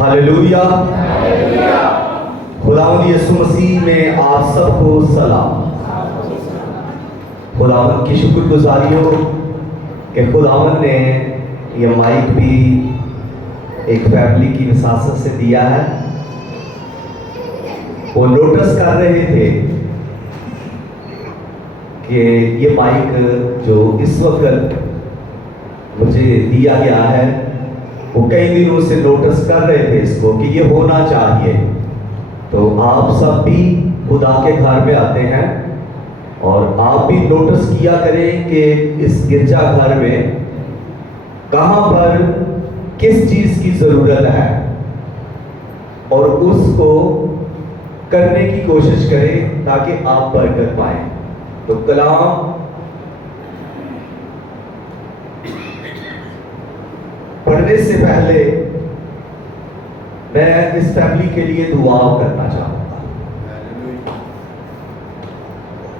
Hallelujah. خداوند یسوع مسیح میں آپ سب کو سلام۔ خداوند کی شکر گزاری ہو کہ خداوند نے یہ مائک بھی ایک فیملی کی وساست سے دیا ہے۔ وہ نوٹس کر رہے تھے کہ یہ مائک جو اس وقت مجھے دیا گیا ہے وہ کئی دنوں سے نوٹس کر رہے تھے اس کو کہ یہ ہونا چاہیے۔ تو آپ سب بھی خدا کے گھر میں آتے ہیں اور آپ بھی نوٹس کیا کریں کہ اس گرجا گھر میں کہاں پر کس چیز کی ضرورت ہے اور اس کو کرنے کی کوشش کریں تاکہ آپ برکت پائیں۔ تو کلام پڑھنے سے پہلے میں اس فیملی کے لیے دعا کرنا چاہوں گا۔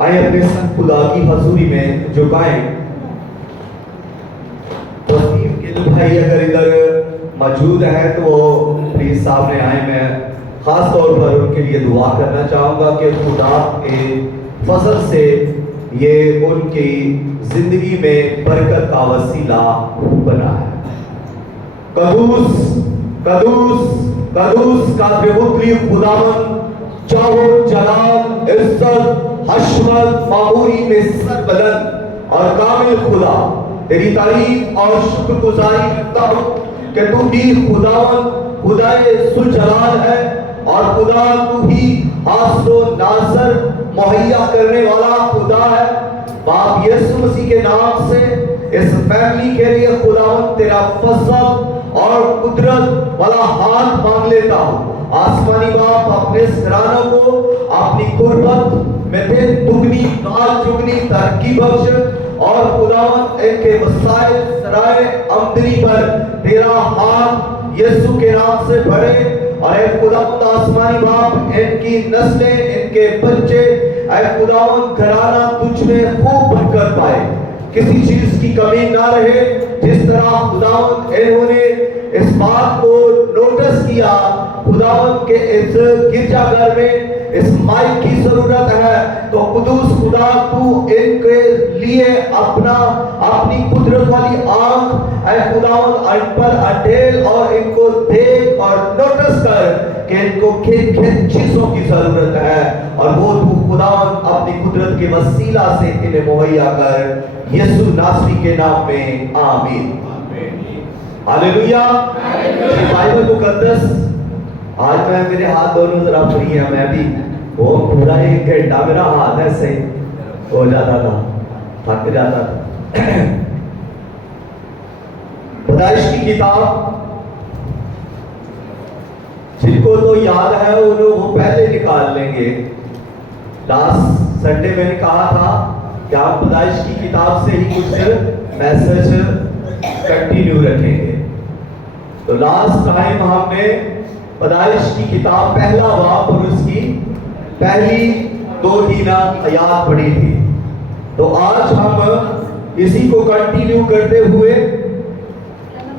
آئے اپنے سن خدا کی حضوری میں جھکائیں۔ وسیم کے بھائی اگر ادھر موجود ہیں تو وہ پلیز سامنے آئیں۔ میں خاص طور پر ان کے لیے دعا کرنا چاہوں گا کہ خدا کے فضل سے یہ ان کی زندگی میں برکت کا وسیلہ بنا ہے۔ قدوس قدوس قدوس قادر مطلق خداوند چاہو جلال عزت حشمت معموری میں سر بلند اور کامل خدا، تیری تعریف اور شکر گزاری کرتا ہوں کہ تو ہی خداوند خدائے ذوالجلال ہے اور خدا تو ہی حاصل و ناصر مہیا کرنے والا خدا ہے۔ باپ یسوع مسیح کے نام سے اس فیملی کے لیے خداوند تیرا فضل اور قدرت والا ہاتھ مانگ لیتا ہوں۔ آسمانی باپ اپنے سرانوں کو اپنی قربت میں پھر دگنی نال چگنی ترقی بخش اور خداوند ان کے وسائل سرائے آمدنی پر تیرا ہاتھ یسوع کے نام سے بڑھے اور اے خداوند آسمانی باپ ان کی نسلیں ان کے بچے اے خداوند گھرانہ تجھ میں خوب برکت پائے، کسی چیز کی کمی نہ رہے۔ جس طرح خداوند انہوں نے اس بات کو نوٹس کیا خداوند کے اس گرجا گھر میں اس مائک کی ضرورت ہے، تو قدوس خدا تو ان کے لیے اپنی قدرت والی آنکھ اے خداوند ان پر اٹھیل اور ان کو دیکھ اور نوٹس کر کہ ان کو کن چیزوں کی ضرورت ہے اور وہ تو خداوند اپنی قدرت کے وسیلہ سے انہیں مہیا کر، یسوع ناصری کے نام میں آمین۔ ہاللویا۔ بائبل مقدس آج میں میرے ہاتھ دونوں ذرا فری ہیں، میں بھی وہ پورا ایک گھنٹہ میرا ہاتھ ایسے ہو جاتا تھا، تھک جاتا تھا۔ پیدائش کی کتاب جن کو تو یاد ہے وہ پہلے نکال لیں گے۔ لاسٹ سنڈے میں نے کہا تھا کہ آپ پیدائش کی کتاب سے ہی کچھ میسج کنٹینیو رکھیں گے۔ تو لاسٹ ٹائم ہم نے پیدائش کی کتاب پہلا باب اور اس کی پہلی 2-3 آیات پڑھی تھی۔ تو آج ہم اسی کو کنٹینیو کرتے ہوئے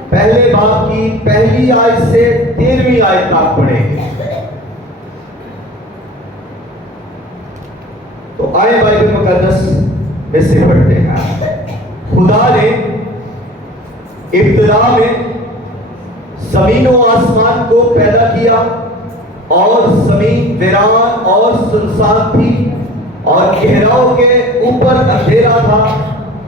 پہلے باب کی پہلی آیت سے 13ویں آیت تک پڑھیں گے۔ تو آئے بائبل مقدس میں سے پڑھتے ہیں۔ خدا نے ابتدا میں زمین و آسمان کو پیدا کیا اور زمین ویران اور سنسان تھی اور گہراؤں کے اوپر اندھیرا تھا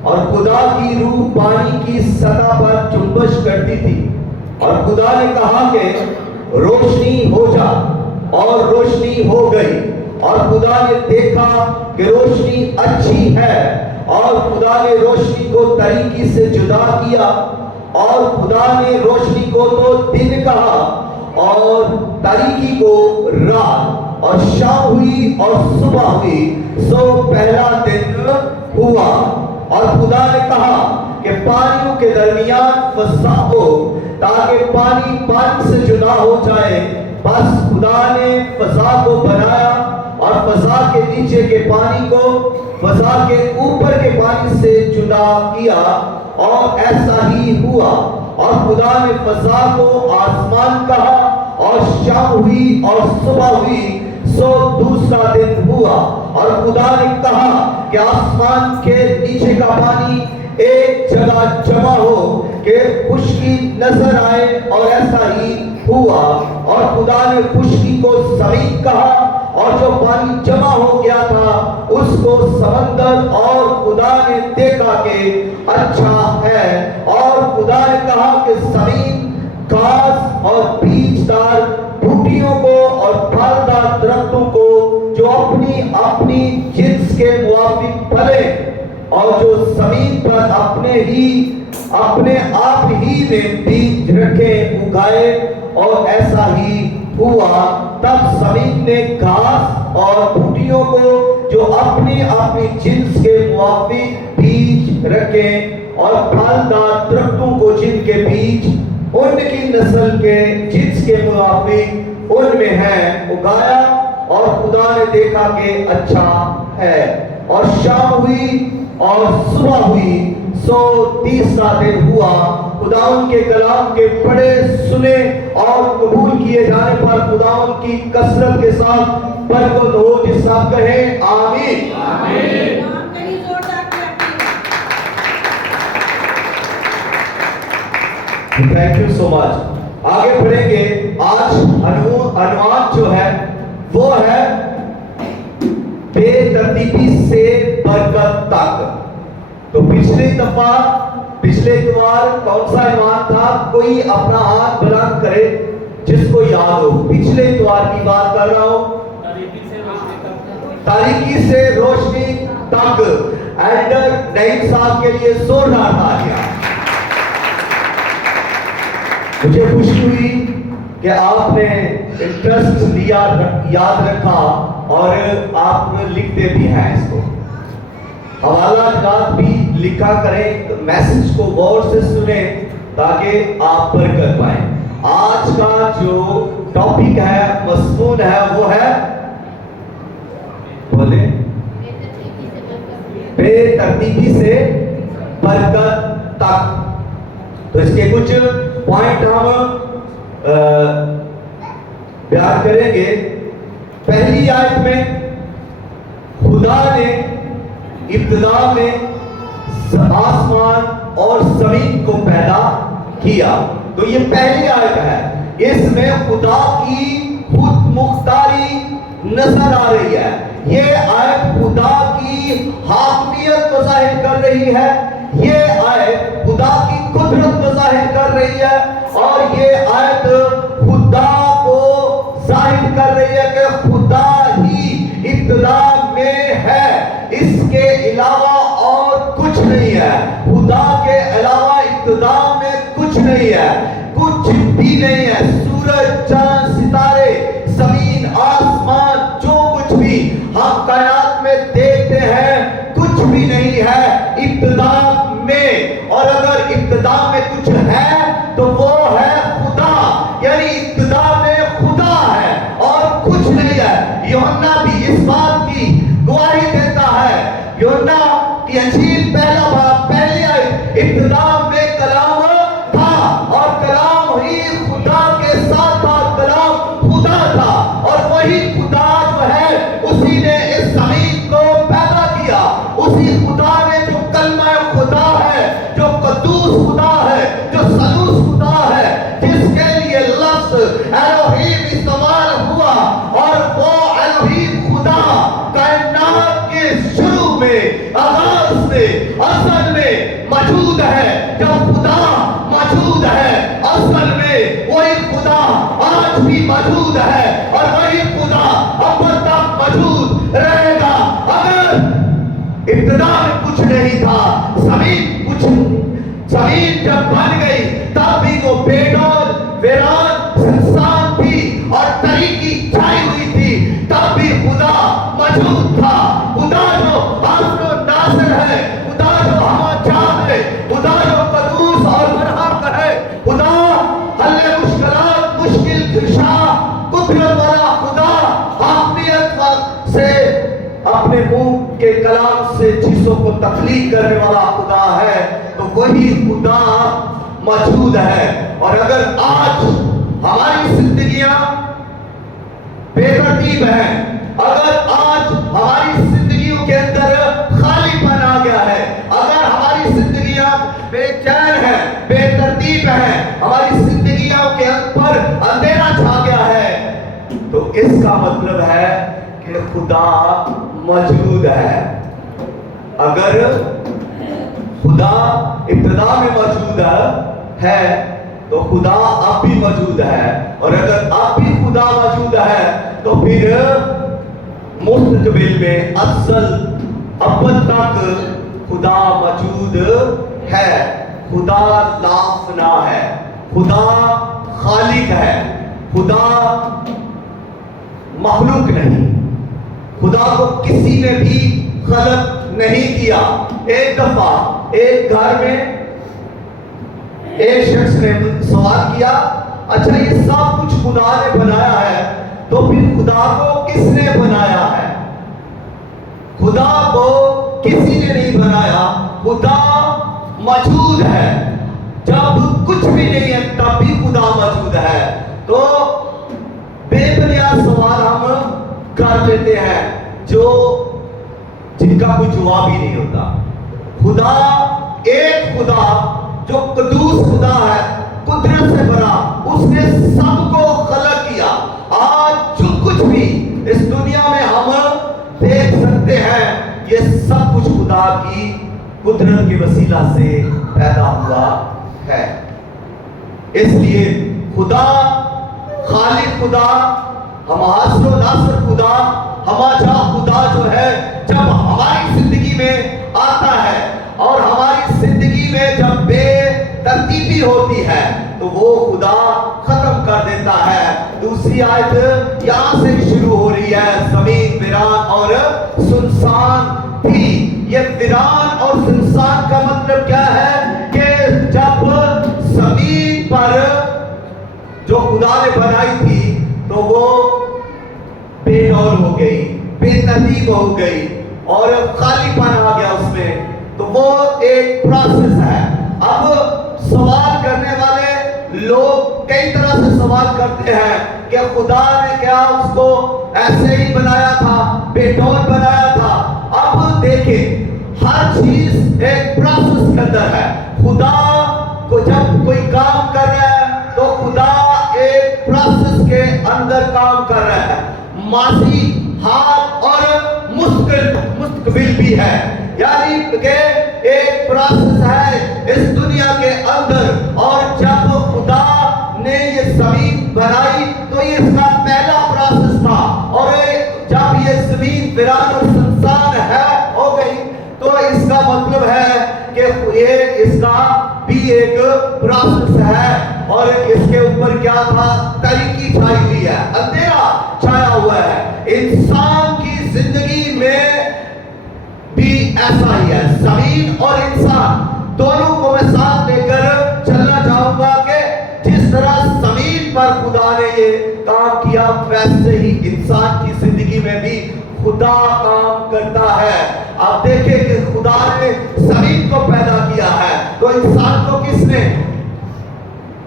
اور خدا کی روح پانی کی سطح پر جنبش کرتی تھی اور خدا نے کہا کہ روشنی ہو جا اور روشنی ہو گئی اور خدا نے دیکھا کہ روشنی اچھی ہے اور خدا نے روشنی کو تاریکی سے جدا کیا اور خدا نے روشنی کو تو دن کہا اور تاریکی کو رات، اور شام ہوئی اور صبح ہوئی، سو پہلا دن ہوا۔ اور خدا نے کہا کہ پانیوں کے درمیان فضا ہو تاکہ پانی پانی سے جدا ہو جائے۔ بس خدا نے فضا کو بنایا اور فضا کے نیچے کے پانی کو فضا کے اوپر کے پانی سے جدا کیا اور ایسا ہی ہوا۔ اور خدا نے فضا کو آسمان کہا اور شام ہوئی اور صبح ہوئی سو دوسرا دن ہوا. اور خدا نے کہا کہ آسمان کے نیچے کا پانی ایک جگہ جمع ہو کہ خشکی نظر آئے, اور ایسا ہی ہوا. اور خدا نے خشکی کو زمین کہا, اور جو پانی جمع ہو گیا تھا اس کو سمندر. اور خدا نے دیکھا کہ اچھا ہے. اور خدا نے کہا کہ زمین گھاس اور بیجدار بوٹیوں کو اور پھلدار درختوں کو جو اپنی اپنی جنس کے موافق پھلے, اور جو زمین پر اپنے آپ ہی میں بیج رکھے اگائے. اور ایسا ہی ہوا. تب زمین نے گھاس اور بوٹیوں کو جو اپنی جنس کے موافق بیج رکھے, اور پھلدار درختوں کو جن کے بیج ان کی نسل کے جنس کے موافق ان میں ہے اگایا. اور خدا نے دیکھا کہ اچھا ہے. اور شام ہوئی اور صبح ہوئی سو تیسرا دن ہوا. خداوند کے کلام کے پڑھے سنے اور قبول کیے جانے پر خداوند کی کثرت کے ساتھ برکت ہو. جس آپ کہیں آمین. تھینک یو سو مچ. آگے پڑھیں گے. آج عنوان جو ہے وہ ہے بے ترتیبی سے برکت تک. تو پچھلے اتوار کون سا عنوان تھا؟ کوئی اپنا ہاتھ بلند کرے جس کو یاد ہو. پچھلے اتوار کی بات کر رہا ہوں. تاریکی سے روشنی تک. ایڈر نعیم صاحب کے لیے زوردار تالیاں. مجھے خوشی ہوئی کہ آپ نے انٹرسٹ لیا, یاد رکھا, اور آپ لکھتے بھی ہیں اس کو. حوالہ جات بھی لکھا کریں, میسج کو غور سے سنیں تاکہ آپ برکت پائیں. آج کا جو ٹاپک ہے, مضمون ہے, وہ ہے بولیں بے ترتیبی سے برکت تک. تو اس کے کچھ پوائنٹ ہم بیان کریں گے. پہلی آیت میں خدا نے ابتدا میں آسمان اور زمین کو پیدا کیا. تو یہ پہلی آیت ہے. اس میں خدا کی خود مختاری نظر آ رہی ہے. یہ آیت خدا کی حاکمیت کو ظاہر کر رہی ہے. یہ آیت خدا کی قدرت کو ظاہر کر رہی ہے. اور یہ آیت خدا کو ظاہر کر رہی ہے کہ خدا ہی ابتدا میں ہے. اس کے علاوہ اور کچھ نہیں ہے. خدا کے علاوہ ابتدا میں کچھ نہیں ہے, کچھ بھی نہیں ہے. سورج, چاند, ستارے, زمین, آسمان, جو کچھ بھی ہم کائنات میں دیکھتے ہیں کچھ بھی نہیں ہے ابتدا میں. اور اگر ابتدا میں کچھ ہے تو وہ ہے خدا. یعنی ابتدا میں خدا ہے اور کچھ نہیں ہے. یوحنا بھی اس بات کی گواہی دیتا ہے. یوحنا کی انجیل پہلا باب پہلی آیت, ابتدا میں کلام تھا اور کلام ہی خدا کے ساتھ تھا, کلام خدا تھا. اور وہی خدا جو ہے اسی نے اس زمین کو پیدا کیا. اسی خدا نے جو کلمہ خدا ہے, جو قدوس خدا ہے, جو سلوس خدا ہے, جس کے لیے لفظ الوہیم استعمال ہوا. اور وہ الوہیم خدا کائنات کے شروع میں, آغاز میں, اصل میں موجود ہے. جب خدا موجود ہے اصل میں, وہی خدا آج بھی موجود ہے اور وہی خدا اب تک موجود رہے گا. اگر ابتدا میں کچھ نہیں تھا, زمین جب بن گئی تب بھی وہ بے ڈول, ویران, سنسان تھی اور تاریکی چھائی ہوئی تھی. تب بھی خدا موجود تھا. خدا جو حاضر و ناظر ہے, خدا جو ہمہ جان ہے, خدا جو قدوس اور برحق ہے, خدا حل مشکلات, مشکل کشا, قدرت والا خدا, حاکمیت سے اپنے منہ کے کلام سے چیزوں کو تخلیق کرنے والا خدا ہے. تو وہی خدا موجود ہے. اور اگر آج ہماری زندگیاں بے ترتیب ہیں، اگر آج ہماری زندگیوں کے اندر خالی پن آ گیا ہے، اگر ہماری زندگیاں بے چین ہیں، بے ترتیب ہیں، ہماری زندگیوں کے اوپر اندھیرا چھا گیا ہے، تو اس کا مطلب ہے کہ خدا موجود ہے۔ اگر خدا ابتدا میں موجود ہے تو خدا اب بھی موجود ہے، اور اگر اب بھی خدا موجود ہے تو پھر مستقبل میں ازل ابد تک خدا موجود ہے۔ خدا لا فنا ہے، خدا خالق ہے، خدا مخلوق نہیں، خدا کو کسی نے بھی خلق نہیں کیا۔ ایک دفعہ ایک گھر میں ایک شخص نے سوال کیا، اچھا یہ سب کچھ خدا نے بنایا ہے تو پھر خدا کو کس نے بنایا ہے؟ خدا کو کسی نے نہیں بنایا، خدا موجود ہے، جب کچھ بھی نہیں ہے تب بھی خدا موجود ہے۔ تو بے بنیاد سوال ہم کر لیتے ہیں جن کا کوئی جواب ہی نہیں ہوتا۔ خدا ایک خدا جو قدوس خدا ہے، قدرت سے بھرا، اس نے سب کو خلق کیا۔ آج جو کچھ بھی اس دنیا میں ہم دیکھ سکتے ہیں یہ سب کچھ خدا کی قدرت کے وسیلہ سے پیدا ہوا ہے۔ اس لیے خدا خالق خدا، ہمارا ناصر خدا، ہمارا خدا جو ہے جب ہماری زندگی میں آتا ہے اور ہماری زندگی میں جب بے ترتیبی ہوتی ہے تو وہ خدا ختم کر دیتا ہے۔ دوسری آیت یہاں سے بھی شروع ہو رہی ہے، زمین ویران اور سنسان تھی۔ یہ ویران اور سنسان کا مطلب کیا ہے کہ جب زمین پر جو خدا نے بنائی تھی تو وہ بے ڈول ہو گئی، بے ترتیب ہو گئی اور خالی پن آ گیا اس میں، تو وہ ایک پروسیس ہے۔ اب سوال کرنے والے لوگ کئی طرح سے سوال کرتے ہیں کہ خدا نے کیا اس کو ایسے ہی بنایا تھا، بے ڈول بنایا تھا؟ اب دیکھیں ہر چیز ایک پروسیس کے اندر ہے۔ خدا کو جب کوئی کام کر رہا ہے تو خدا ایک پروسیس کے اندر کام کر رہا ہے، ماضی، حال اور مستقبل بھی ہے، یعنی کہ ایک پروسیس ہے اس دنیا کے اندر۔ اور جب خدا نے یہ زمین بنائی تو یہ اس کا پہلا پروسیس تھا، اور جب یہ زمین ویران اور سنسان ہے ہو گئی تو اس کا مطلب ہے کہ یہ اس کا بھی ایک پروسیس ہے، اور اس کے اوپر کیا تھا؟ تاریکی چھائی ہوئی ہے، اندھیرا چھایا ہوا ہے۔ انسان کی زندگی میں بھی ایسا ہی ہے، زمین اور انسان دونوں کو میں ساتھ لے کر چلنا چاہوں گا کہ جس طرح زمین پر خدا نے یہ کام کیا ویسے ہی انسان کی زندگی میں بھی خدا کام کرتا ہے۔ آپ دیکھیں کہ خدا نے زمین کو پیدا کیا ہے تو انسان کو کس نے؟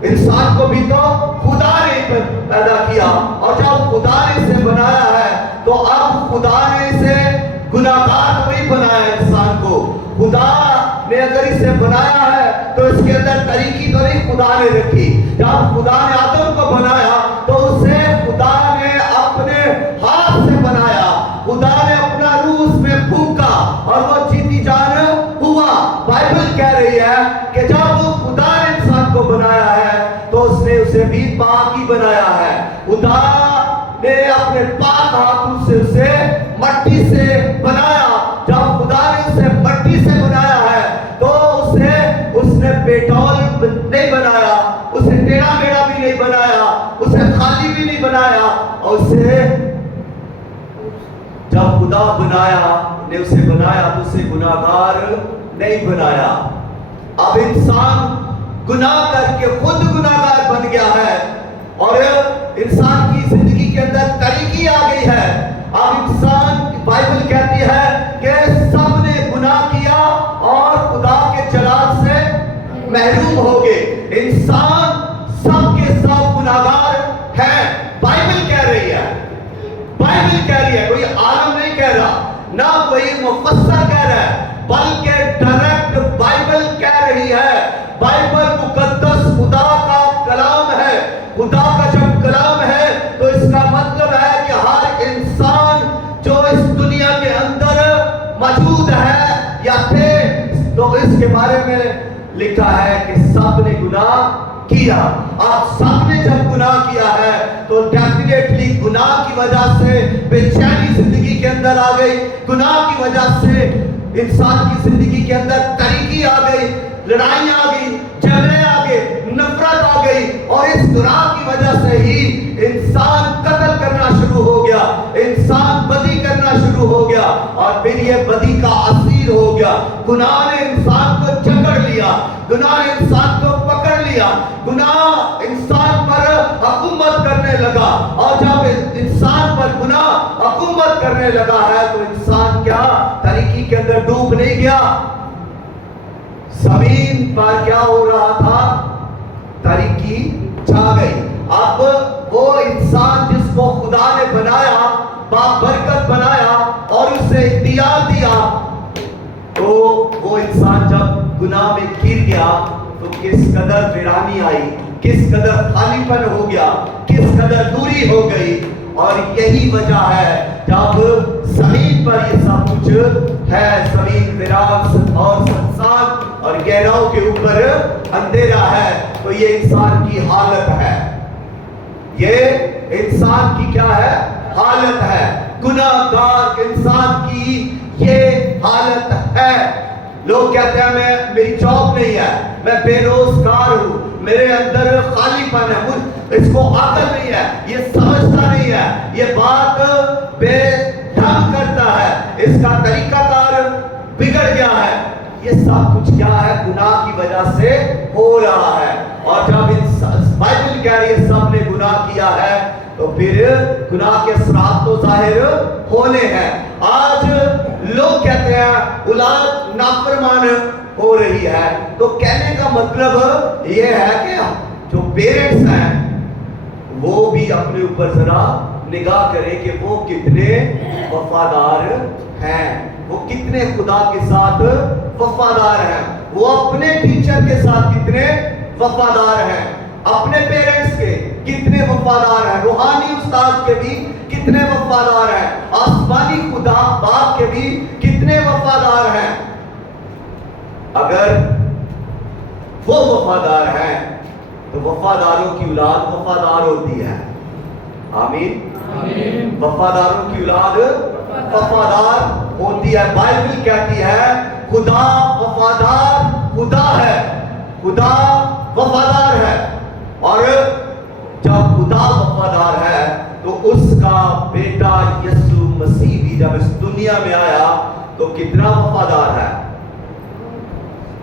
انسان کو بھی تو خدا نے پیدا کیا، اور جب خدا نے اسے بنایا ہے تو اب خدا نے اسے گناہگار تو نہیں بنایا انسان کو۔ خدا نے اگر اسے بنایا ہے تو اس کے اندر طریقی تو نہیں خدا نے رکھی۔ جب خدا نے آدم کو بنایا تو اسے خدا نے اپنے ہاتھ سے بنایا، خدا نے اپنا روح اس میں پھونکا اور وہ جیتی جان ہوا۔ بائبل کہہ رہی ہے کہ جب خدا نے انسان کو بنایا ہے تو اس نے اسے بھی پاک ہی بنایا ہے۔ خدا نے اپنے پاک ہاتھوں سے اسے مٹی سے بنایا۔ جب خدا نے اسے مٹی سے بنایا ہے تو اس نے بے ڈول نہیں بنایا، اسے ٹیڑھا میڑھا بھی نہیں بنایا، اسے خالی بھی نہیں بنایا، اور اسے جب خدا نے اسے بنایا تو اسے گناہگار نہیں بنایا۔ اب انسان گناہ کر کے خود گناہگار بن گیا ہے اور انسان کی زندگی کے اندر تاریکی آ گئی ہے۔ اب انسان، بائبل کہتی ہے کہ سب نے گناہ کیا اور خدا کے جلال سے محروم ہو گئے۔ انسان سب کے سب گناہگار نہ کوئی مفسر کہہ رہا ہے، بلکہ ڈائریکٹ بائبل کہہ رہی ہے۔ بائبل مقدس خدا کا کلام ہے۔ خدا کا جب کلام ہے تو اس کا مطلب ہے کہ ہر انسان جو اس دنیا کے اندر موجود ہے یا تھے، تو اس کے بارے میں لکھا ہے کہ سب نے گناہ کیا۔ آپ سب نے جب گناہ کیا ہے تو ڈیفینیٹلی گناہ کی وجہ سے بے چینی زندگی کے اندر آ گئی، گناہ کی وجہ سے انسان کی زندگی کے اندر تاریکی آ گئی، لڑائیاں آ گئی، جھگڑے آ گئے، نفرت آ گئی، اور اس گناہ کی وجہ سے ہی انسان قتل کرنا شروع ہو گیا، انسان بدی کرنا شروع ہو گیا، اور پھر یہ بدی کا اسیر ہو گیا۔ گناہ نے انسان کو جکڑ لیا، گناہ نے انسان کو پکڑ لیا، گناہ انسان پر حکومت کرنے لگا، اور جب انسان پر گناہ حکومت کرنے لگا ہے تو انسان کیا تاریکی کے اندر ڈوب نہیں گیا؟ زمین پر کیا ہو رہا تھا؟ تاریکی چھا گئی۔ اب وہ انسان جس کو خدا نے بنایا، بابرکت بنایا اور اسے اختیار دیا، تو وہ انسان جب گناہ میں گر گیا تو کس قدر ویرانی آئی، کس قدر خالی پن ہو گیا، کس قدر دوری ہو گئی۔ اور یہی وجہ ہے جب زمین پر یہ سب کچھ ہے، زمین ویران اور سنسان اور گہراؤں کے اوپر اندھیرا ہے، تو یہ انسان کی حالت ہے، یہ انسان کی کیا ہے؟ حالت ہے۔ گناہ گار انسان کی یہ حالت ہے۔ لوگ کہتے ہیں میری جاب نہیں ہے، میں بے روزگار ہوں، میرے اندر خالی پن ہے، اس کو عقل نہیں ہے، یہ سمجھتا نہیں ہے، یہ بات بے ڈھنگ کرتا ہے، اس کا طریقہ کار بگڑ گیا ہے۔ یہ سب کچھ کیا ہے؟ گناہ کی وجہ سے ہو رہا ہے۔ اور جب بائبل کہہ رہی ہے سب نے گناہ کیا ہے، تو پھر گناہ کے اثرات تو ظاہر ہونے ہیں۔ آج لوگ کہتے ہیں اولاد نافرمان ہو رہی ہے، تو کہنے کا مطلب یہ ہے کہ جو پیرنٹس ہیں وہ بھی اپنے اوپر ذرا نگاہ کریں کہ وہ کتنے وفادار ہیں، وہ کتنے خدا کے ساتھ وفادار ہیں، وہ اپنے ٹیچر کے ساتھ کتنے وفادار ہیں، اپنے پیرنٹس کے کتنے وفادار ہیں، روحانی استاد کے بھی کتنے وفادار ہیں، آسمانی خدا باپ کے بھی کتنے وفادار ہیں۔ اگر وہ وفادار ہیں تو وفاداروں کی اولاد وفادار ہوتی ہے۔ آمین۔ وفاداروں کی اولاد وفادار ہوتی ہے۔ بائبل کہتی ہے خدا وفادار خدا ہے، خدا وفادار ہے، اور جب خدا وفادار ہے تو اس کا بیٹا یسوع مسیح بھی جب اس دنیا میں آیا تو کتنا وفادار ہے؟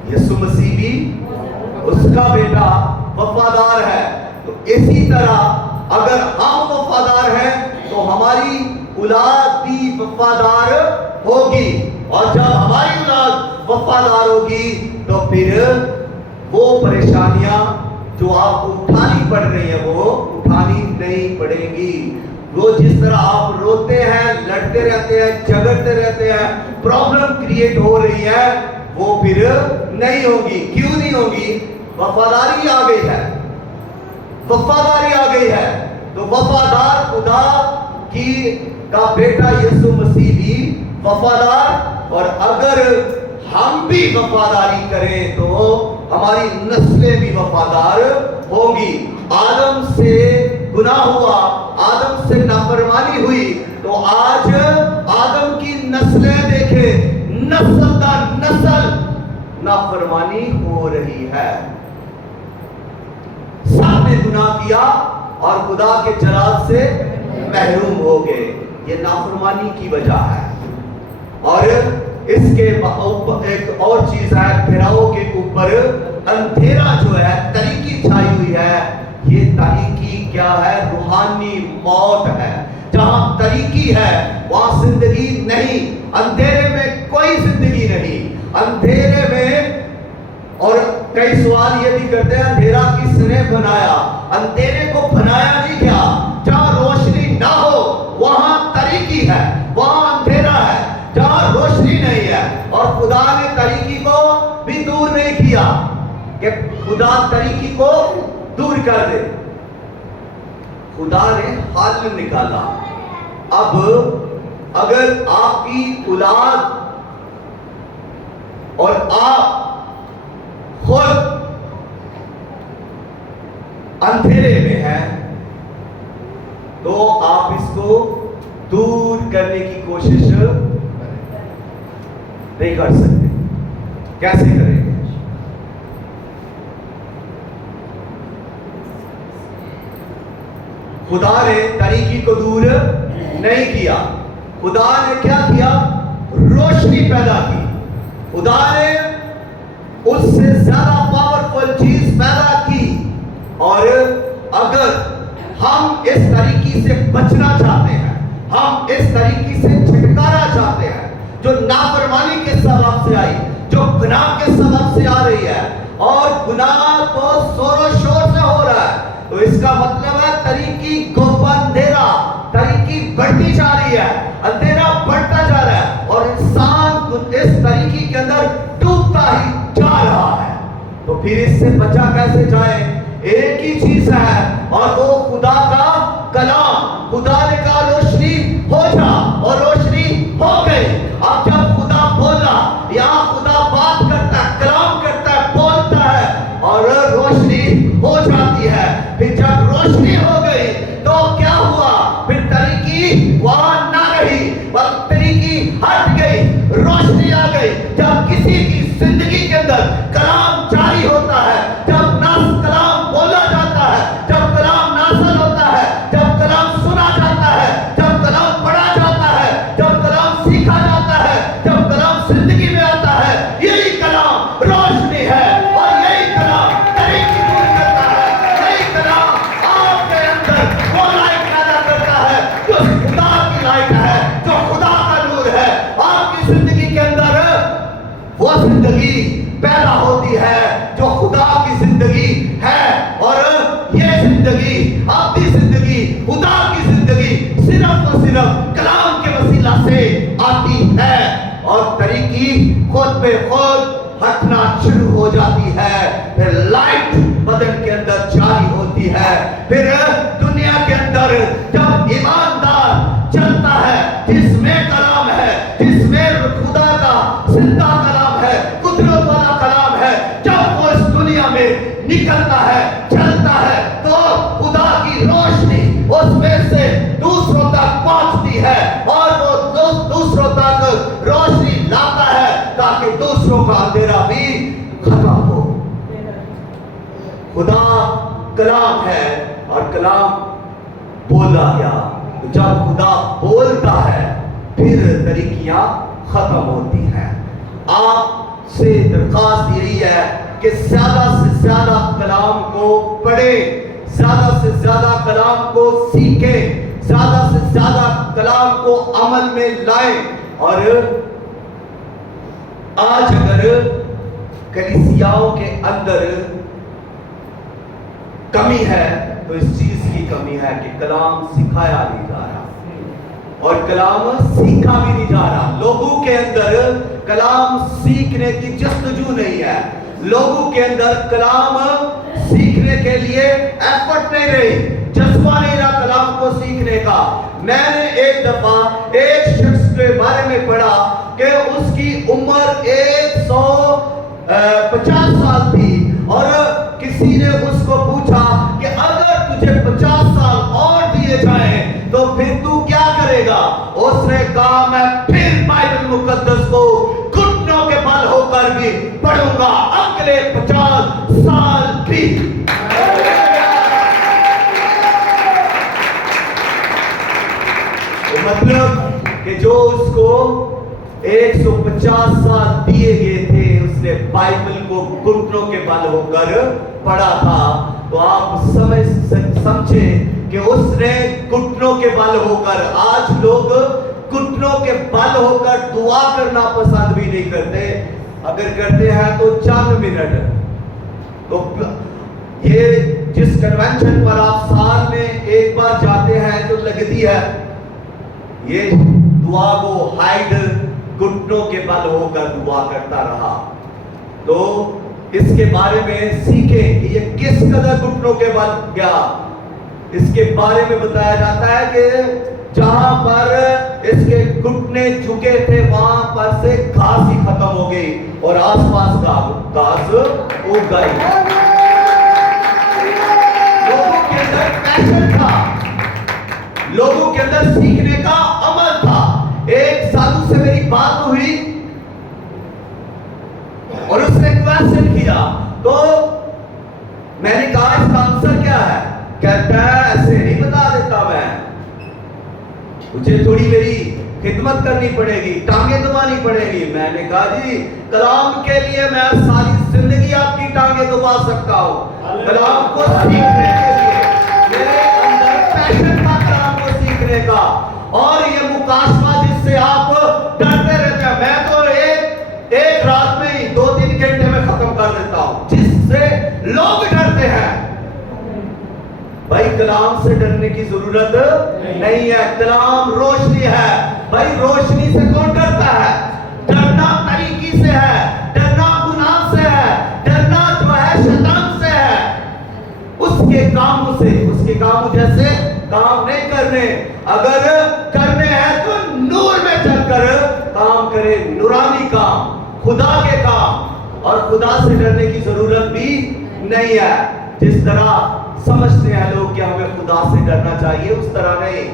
یسوع مسیح بھی اس کا بیٹا وفادار ہے۔ تو اسی طرح اگر ہم وفادار ہیں تو ہماری اولاد بھی وفادار ہوگی، اور جب ہماری اولاد وفادار ہوگی تو پھر وہ پریشانیاں جو آپ کو اٹھانی پڑ رہی ہیں وہ اٹھانی نہیں پڑیں گی۔ وہ جس طرح آپ روتے ہیں، لڑتے رہتے ہیں، جھگڑتے رہتے ہیں، پرابلم کریٹ ہو رہی ہے، وہ پھر نہیں ہوگی۔ کیوں نہیں ہوگی؟ وفاداری آ گئی ہے، وفاداری آ گئی ہے۔ تو وفادار خدا کی کا بیٹا یسوع مسیح بھی وفادار، اور اگر ہم بھی وفاداری کریں تو ہماری نسلیں بھی وفادار ہوں گی۔ آدم سے گناہ ہوا، آدم سے نافرمانی ہوئی، تو آج آدم کی نسلیں دیکھیں، نسل در نسل نافرمانی ہو رہی ہے۔ سب نے گناہ کیا اور خدا کے جلال سے محروم ہو گئے، یہ نافرمانی کی وجہ ہے۔ اور اس کے ایک اور چیز ہے، گھراؤ کے اوپر اندھیرا جو ہے، تاریکی چھائی ہوئی ہے۔ یہ تاریکی کیا ہے؟ روحانی موت ہے۔ جہاں تاریکی ہے وہاں زندگی نہیں، اندھیرے میں کوئی زندگی نہیں، اندھیرے میں۔ اور کئی سوال یہ بھی کرتے ہیں اندھیرا کس نے بنایا؟ اندھیرے کو بنایا نہیں گیا۔ جہاں روشنی نہ ہو وہاں تاریکی ہے، وہاں اندھیرا ہے۔ جہاں خدا طریقی کو دور کر دے. خدا نے حل نکالا. اب اگر آپ کی اولاد اور آپ خود اندھیرے میں ہیں تو آپ اس کو دور کرنے کی کوشش نہیں کر سکتے. کیسے کریں گے؟ خدا نے طریقی کو دور نہیں کیا. خدا نے کیا کیا؟ روشنی پیدا کی. خدا نے اس سے زیادہ پاورفل چیز پیدا کی. اور اگر ہم اس طریقے سے بچنا چاہتے ہیں, ہم اس طریقے سے چھٹکارا چاہتے ہیں جو نافرمانی کے سبب سے آئی, جو گناہ کے سبب سے آ رہی ہے, اور گناہ تو زور و شور سے ہو رہا ہے, تو اس کا مطلب ہے طریقی گوپن اندھیرا, طریقی بڑھتی جا رہی ہے, اندھیرا بڑھتا جا رہا ہے, اور انسان اس طریقے کے اندر ڈوبتا ہی جا رہا ہے. تو پھر اس سے بچا کیسے جائے؟ ایک ہی چیز ہے, اور وہ خدا کا کلام. خدا نے کہا روشنی ہو جا, اور روشنی ہو گئی. اب جب خدا بولا, یہاں خدا بات کرتا ہے, کلام کرتا ہے, بولتا ہے, اور روشنی ہو جاتی ہے. پھر جب روشنی ہو گئی تو کیا ہوا؟ پھر طریقی وہاں نہ رہی, بلکہ طریقی ہٹ گئی, روشنی آ گئی. جب کسی کی زندگی کے اندر کلام جاری ہوتا ہے, جب کلام بولا جاتا ہے, جب کلام نازل ہوتا ہے, جب کلام سنا جاتا ہے, جب کلام پڑھا جاتا ہے, جب کلام سیکھا جاتا ہے, جب کلام زندگی میں آتا ہے, یہی کلام روشنی ہے, اور یہی کلام طریقی دور کرتا ہے. یہی کلام آپ کے اندر وہ لائٹ پیدا کرتا ہے جو خدا کی لائٹ ہے, جو خدا کا نور ہے. آپ کی زندگی کے اندر وہ زندگی پیدا ہوتی ہے جو خدا کی زندگی ہے, اور یہ زندگی, آپ کی زندگی, خدا کی زندگی صرف اور صرف کلام کے وسیلہ سے آتی ہے. اور طریقی خود بے خود ہٹنا شروع ہو جاتی ہے. پھر لائٹ بدن کے اندر جاری ہوتی ہے. پھر دنیا کے اندر جب ایماندار چلتا ہے, جس میں کلام ہے, جس میں خدا کا زندہ کلام ہے, قدرت والا کلام ہے, جب وہ اس دنیا میں نکلتا ہے, چلتا ہے, تو خدا کی روشنی اس میں سے دوسروں تک پہنچتی ہے, اور وہ دوسروں تک روشنی لاتا ہے تاکہ دوسروں کا اندھیرا بھی ختم ہو. خدا کلام ہے, اور کلام بولا گیا. جب خدا بولتا ہے پھر طریقیاں ختم ہوتی ہیں. آپ سے درخواست یہی ہے کہ زیادہ سے زیادہ کلام کو پڑھیں, زیادہ سے زیادہ کلام کو سیکھیں, زیادہ سے زیادہ کلام کو عمل میں لائیں. اور آج اگر کلیسیاؤں کے اندر کمی ہے تو اس چیز کی کمی ہے کہ کلام سکھایا نہیں جا رہا, اور کلام سیکھا بھی نہیں جا رہا. لوگوں کے اندر کلام سیکھنے کی جستجو نہیں ہے, لوگوں کے اندر کلام سیکھنے کے لیے ایفرٹ نہیں رہی, جذبہ نہیں رہا کلام کو سیکھنے کا. میں نے ایک دفعہ ایک شخص کے بارے میں پڑھا کہ اس کی عمر 150 سال تھی, اور کسی نے اس کو پوچھا کہ اگر تجھے 50 سال اور دیے جائیں تو پھر تو کیا کرے گا؟ اس نے کہا میں پھر بائبل مقدس کو گھٹنوں کے بل ہو کر بھی پڑھوں گا اگلے 50 سال بھی. مطلب کہ جو اس کو 150 سال دیے گئے تھے اس نے بائبل کو گھٹنوں کے بل ہو کر پڑھا تھا. تو آپ سمجھیں کہ اس نے گھٹنوں کے بل ہو کر, آج لوگ گھٹنوں کے بل ہو کر دعا کرنا پسند بھی نہیں کرتے, اگر کرتے ہیں تو چند منٹ. تو یہ جس کنونشن پر آپ سال میں ایک بار جاتے ہیں تو لگتی ہے, یہ دعا کو ہائیڈ گھٹنوں کے بل ہو کر دعا کرتا رہا. تو اس کے بارے میں سیکھیں کہ یہ کس قدر گھٹنوں کے بل گیا. اس کے بارے میں بتایا جاتا ہے کہ جہاں پر اس کے گھٹنے جھکے تھے وہاں پر سے گھاس ہی ختم ہو گئی اور آس پاس گھاس اگ گئی. لوگوں کے اندر پیشن تھا, لوگوں کے اندر سیکھنے کا عمل تھا. ایک سادھو سے میری بات ہوئی اور اس نے کویسچن کیا, تو میں نے کہا اس کا آنسر کیا ہے؟ کہتا ہے ایسے نہیں بتا دیتا میں, مجھے تھوڑی میری خدمت کرنی پڑے گی, ٹانگیں دبانی پڑے گی. میں نے کہا جی کلام کے لیے میں ساری زندگی آپ کی ٹانگیں دبا سکتا ہوں. کلام کو سیکھنے کے لیے میرے اندر پیشن تھا کلام کو سیکھنے کا. اور یہ مکاشفہ جس سے آپ ڈرتے رہتے ہیں, میں تو ایک رات میں ہی 2-3 گھنٹے میں ختم کر دیتا ہوں, جس سے لوگ ڈرتے ہیں. بھائی کلام سے ڈرنے کی ضرورت نہیں ہے, کلام روشنی ہے. بھائی روشنی سے کون ڈرتا ہے؟ ڈرنا طریقی سے ہے, ڈرنا گناہ سے ہے, ڈرنا جو ہے شیطان سے ہے, اس کے کاموں سے. اس کے کاموں جیسے کام نہیں کرنے, اگر کرنے ہیں تو نور میں چل کر کام کرے, نورانی کام, خدا کے کام. اور خدا سے ڈرنے کی ضرورت بھی نہیں ہے. جس طرح سمجھتے ہیں لوگ کہ ہمیں خدا سے ڈرنا چاہیے, اس طرح نہیں.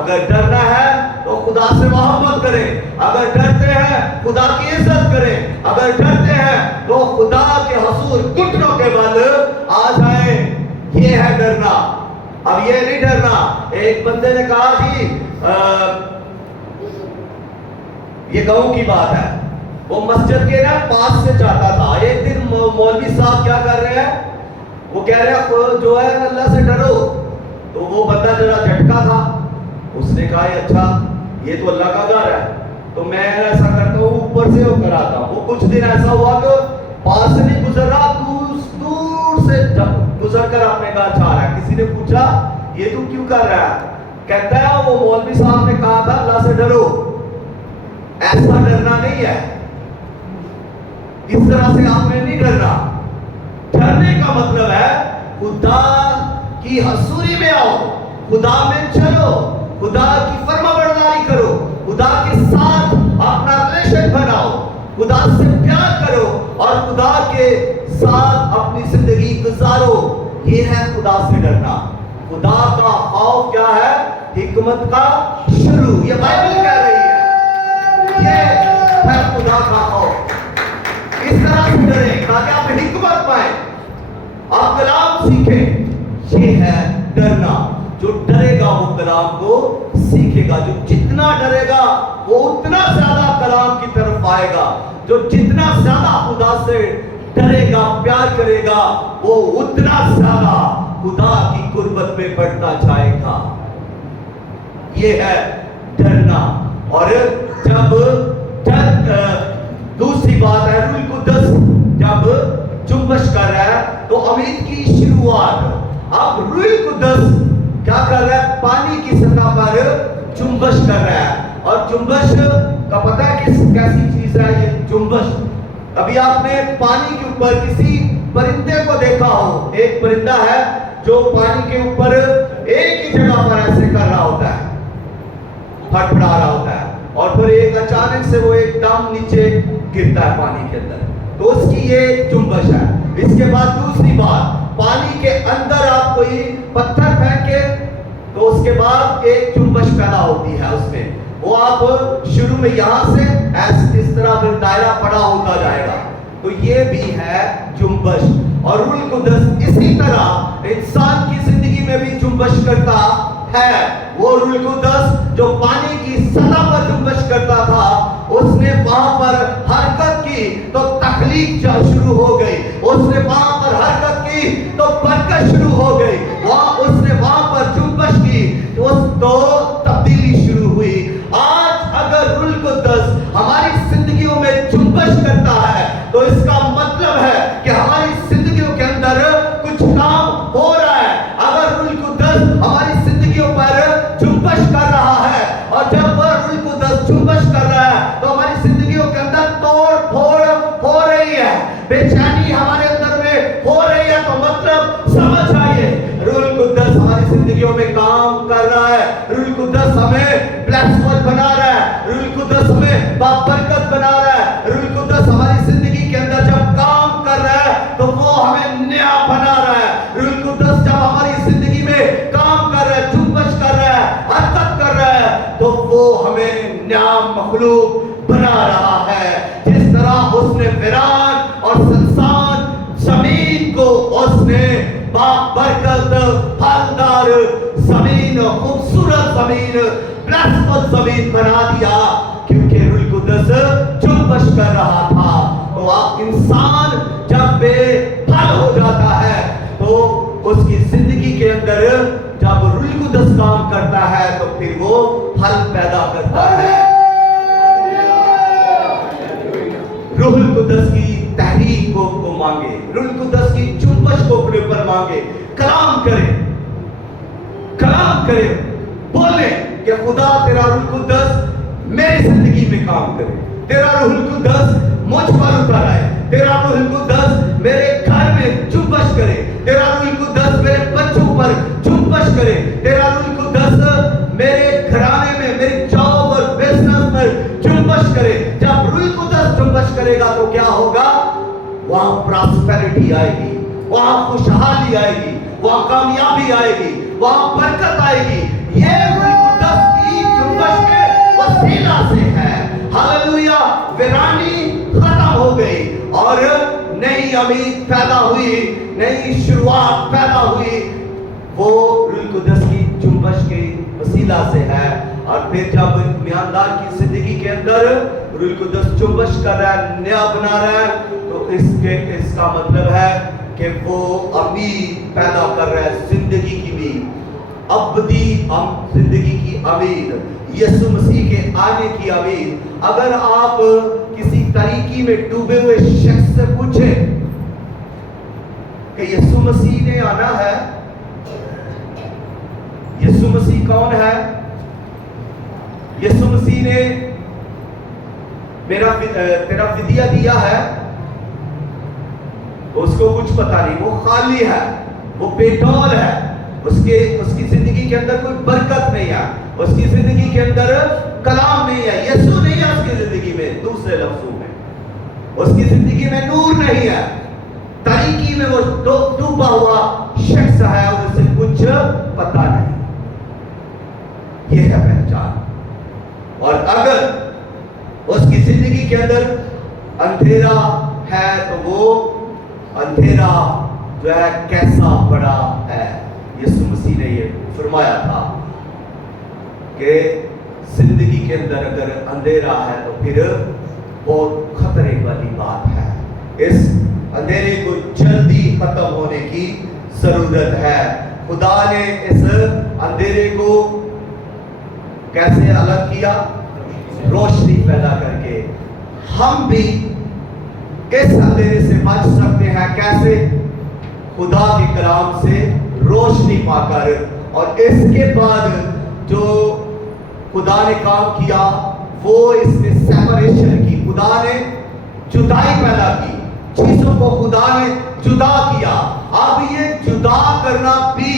اگر ڈرنا ہے تو خدا سے محبت کریں, اگر ڈرتے ہیں خدا کی عزت کریں, اگر ڈرتے ہیں تو خدا کے حضور گھٹنوں کے بل آ جائیں. یہ ہے ڈرنا. اب یہ نہیں ڈرنا. ایک بندے نے کہا جی یہ گاؤں کی بات ہے, وہ مسجد کے نا پاس سے جاتا تھا. ایک دن مولوی صاحب کیا کر رہے ہیں, وہ کہہ رہے ہیں جو ہے اللہ سے ڈرو. تو وہ بندہ ذرا جھٹکا تھا, اس نے کہا اچھا یہ تو اللہ کا گھر ہے تو میں ایسا کرتا ہوں اوپر سے ہو کر آتا ہوں. وہ کچھ دن ایسا ہوا کہ پاس سے نہیں گزر رہا, دور سے گزر کر اپنے گھر جا رہا ہے. کسی نے پوچھا یہ تو کیوں کر رہا ہے؟ کہتا ہے وہ مولوی صاحب نے کہا تھا اللہ سے ڈرو. ایسا ڈرنا نہیں ہے, اس طرح سے آپ نے نہیں ڈرنا. ڈرنے کا مطلب ہے خدا کی حضوری میں آؤ, خدا میں چلو, خدا کی فرما برداری کرو, خدا کے ساتھ اپنا ریلیشن بناؤ, خدا سے پیار کرو اور خدا کے ساتھ اپنی زندگی گزارو. یہ ہے خدا سے ڈرنا. خدا کا خوف کیا ہے؟ حکمت کا شروع. یہ بائبل کہہ رہی ہے, یہ ہے خدا کا خوف. اس طرح سے ڈریں تاکہ آپ حکمت پائیں, آپ کلام سیکھیں. یہ ہے ڈرنا. جو ڈرے گا وہ کلام کو سیکھے گا. جو جتنا ڈرے گا وہ اتنا زیادہ کلام کی طرف آئے گا. جو جتنا زیادہ خدا سے ڈرے گا, پیار کرے گا, وہ اتنا زیادہ خدا کی قربت میں بڑھتا جائے گا. یہ ہے ڈرنا. اور جب دوسری بات ہے روح القدس جب جنبش کر رہا ہے تو امید کی شروعات. اب روح القدس کیا کر رہا ہے؟ پانی کی سطح پر جنبش کر رہا ہے. اور جنبش کا پتہ ہے کیسی چیز ہے یہ جنبش؟ ابھی آپ نے پانی کے اوپر کسی پرندے کو دیکھا ہو. ایک پرندہ ہے جو پانی کے اوپر ایک ہی جگہ پر ایسے کر رہا ہوتا ہے, پھٹ پڑا رہا ہوتا ہے, اور پھر ایک اچانک سے وہ ایک دم نیچے گرتا ہے پانی کے اندر. تو اس کی یہ جنبش ہے. اس کے بعد دوسری بات, پانی کے اندر آپ کوئی پتھر پھینکے تو اس کے بعد ایک جنبش پیدا ہوتی ہے اس میں. وہ آپ شروع میں یہاں سے اس طرح پھر دائرہ بڑا ہوتا جائے گا. تو یہ بھی ہے جنبش. اور روح القدس اسی طرح انسان کی زندگی میں بھی جنبش کرتا ہے. وہ روح القدس جو پانی کی سطح پر جنبش کرتا تھا, اس نے وہاں پر حرکت کی تو تخلیق شروع ہو گئی. اس نے وہاں پر حرکت کی تو برکت شروع ہو گئی. اس نے وہاں پر جنبش کی تو تبدیلی شروع ہوئی. آج اگر روح القدس ہماری زندگیوں میں جنبش کرتا ہے تو اس کا مطلب ہے کہ ہماری زندگیوں کے اندر کچھ کام ہو رہا ہے. اگر روح القدس ہماری زندگیوں پر جنبش کر رہا ہے, اور جب وہ روح القدس جنبش کر رہا ہے تو ہماری زندگیوں کے اندر توڑ پھوڑ ہو رہی ہے, بے چینی ہمارے مخلوق بنا رہا ہے. جس طرح اس نے ویران اور سنسان زمین کو اس نے برکت پھلدار زمین, خوبصورت زمین, بلیسفل زمین بنا دیا, کیونکہ روح القدس جنبش کر رہا تھا. تو انسان جب بے پھل ہو جاتا ہے تو اس کی زندگی کے اندر جب روح القدس کام کرتا ہے تو پھر وہ پھل پیدا کرتا ہے. روح القدس کی تحریک کو مانگے, روح القدس کی جنبش کو اپنے پر مانگے, کلام کرے, بولے کہ خدا تیرا روح القدس میری زندگی میں کام کرے, تیرا روح القدس مجھ پر اتر آئے, تیرا روح القدس میرے گھر میں جنبش کرے, تیرا روح القدس میرے بچوں پر جنبش کرے, تیرا روح القدس میرے گھرانے میں, میری جاب اور بزنس پر جنبش کرے. جب روح القدس جنبش کرے گا تو کیا ہوگا؟ وہاں پراسپیرٹی آئے گی, وہاں خوشحالی آئے گی, وہاں کامیابی آئے گی, وہاں برکت آئے گی. یہ روح القدس کی جنبش کے وسیلہ سے ہے. ہاللویا. ویرانی ختم ہو گئی اور نئی امید پیدا ہوئی, نئی شروعات پیدا ہوئی. وہ روح القدس کی جنبش کے وسیلہ سے ہے. اور پھر جب ایماندار کی زندگی کے اندر روح القدس جنبش کر رہا ہے, نیا بنا رہا ہے, تو اس کا مطلب ہے کہ وہ امید پیدا کر رہا ہے, زندگی کی امید, ابدی زندگی کی امید, یسوع مسیح کے آنے کی امید. اگر آپ کسی تاریکی میں ڈوبے ہوئے شخص سے پوچھیں کہ یسوع مسیح نے آنا ہے, یسوع مسیح کون ہے, یسوع مسیح نے تیرا فدیہ دیا ہے, اس کو کچھ پتا نہیں, وہ خالی ہے, وہ بے ڈول ہے, اس کی زندگی کے اندر کوئی برکت نہیں ہے, اس کی زندگی کے اندر کلام نہیں ہے, یسوع نہیں ہے اس کی زندگی میں. دوسرے لفظوں میں اس کی زندگی میں نور نہیں ہے, تاریکی میں وہ ڈوبا ہوا شخص ہے اور اسے کچھ پتا نہیں. یہ ہے پہچان. اور اگر اس کی زندگی کے اندر اندھیرا ہے تو وہ اندھیرا جو ہے کیسا بڑا ہے. یسوع مسیح نے یہ فرمایا تھا کہ زندگی کے اندر اگر اندھیرا ہے تو پھر بہت خطرے والی بات ہے. اس اندھیرے کو جلدی ختم ہونے کی ضرورت ہے. خدا نے اس اندھیرے کو کیسے الگ کیا؟ روشنی پیدا کر کے. ہم بھی اس اندھیرے سے بچ سکتے ہیں. کیسے؟ خدا کے کلام سے روشنی پا کر. اور اس کے بعد جو خدا نے کام کیا وہ اس نے سیپریشن کی, خدا نے جدائی پیدا کی, چیزوں کو خدا نے جدا کیا. اب یہ جدا کرنا بھی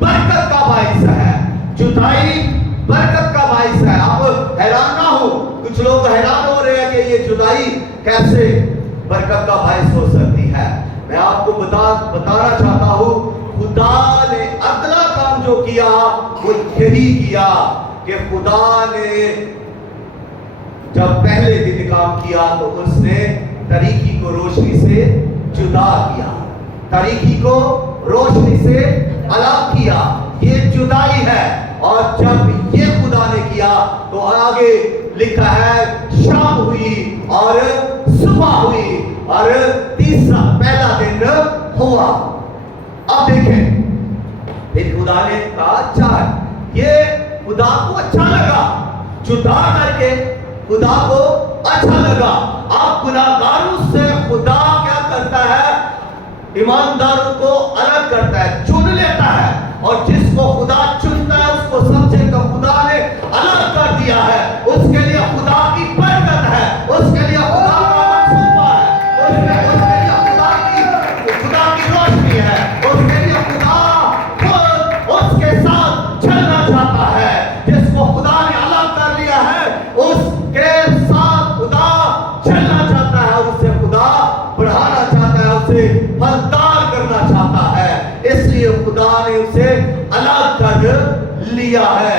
برکت کا باعث ہے. جدائی برکت کا باعث ہے. اب حیران نہ ہو, کچھ لوگ حیران ہو رہے ہیں کہ یہ جدائی کیسے برکت کا باعث ہو سکتی ہے. میں آپ کو بتانا چاہتا ہوں, خدا نے اگلا کام جو کیا وہ یہی کیا کہ خدا نے جب پہلے دن کام کیا تو اس نے تاریکی کو روشنی سے جدا کیا, تاریکی کو روشنی سے الگ کیا. یہ جدائی ہے. اور جب یہ خدا نے کیا تو آگے لکھا ہے شام ہوئی اور صبح ہوئی اور تیسرا پہلا دن ہوا. اب دیکھیں پھر خدا نے کہا اچھا ہے. یہ خدا کو اچھا لگا, جدا کر کے خدا کو اچھا لگا. آپ گناہگاروں سے خدا کیا کرتا ہے؟ ایمانداروں کو الگ کرتا ہے, چن لیتا ہے. اور جس کو خدا چنتا ہے اس کو سمجھے کہ خدا نے الگ کر دیا ہے. اس کے لیے خدا کی برکت ہے, اس کے لیے خدا کا منصوبہ ہے, اس کے لیے خدا کی روشنی ہے, اس کے لیے خدا خود اس کے ساتھ چلنا چاہتا ہے. جس کو خدا نے الگ کر لیا ہے اس کے ساتھ خدا چلنا چاہتا ہے, اسے خدا بڑھانا چاہتا ہے, اسے پھلدار کرنا چاہتا ہے. اس لیے خدا نے اسے الگ کر لیا ہے.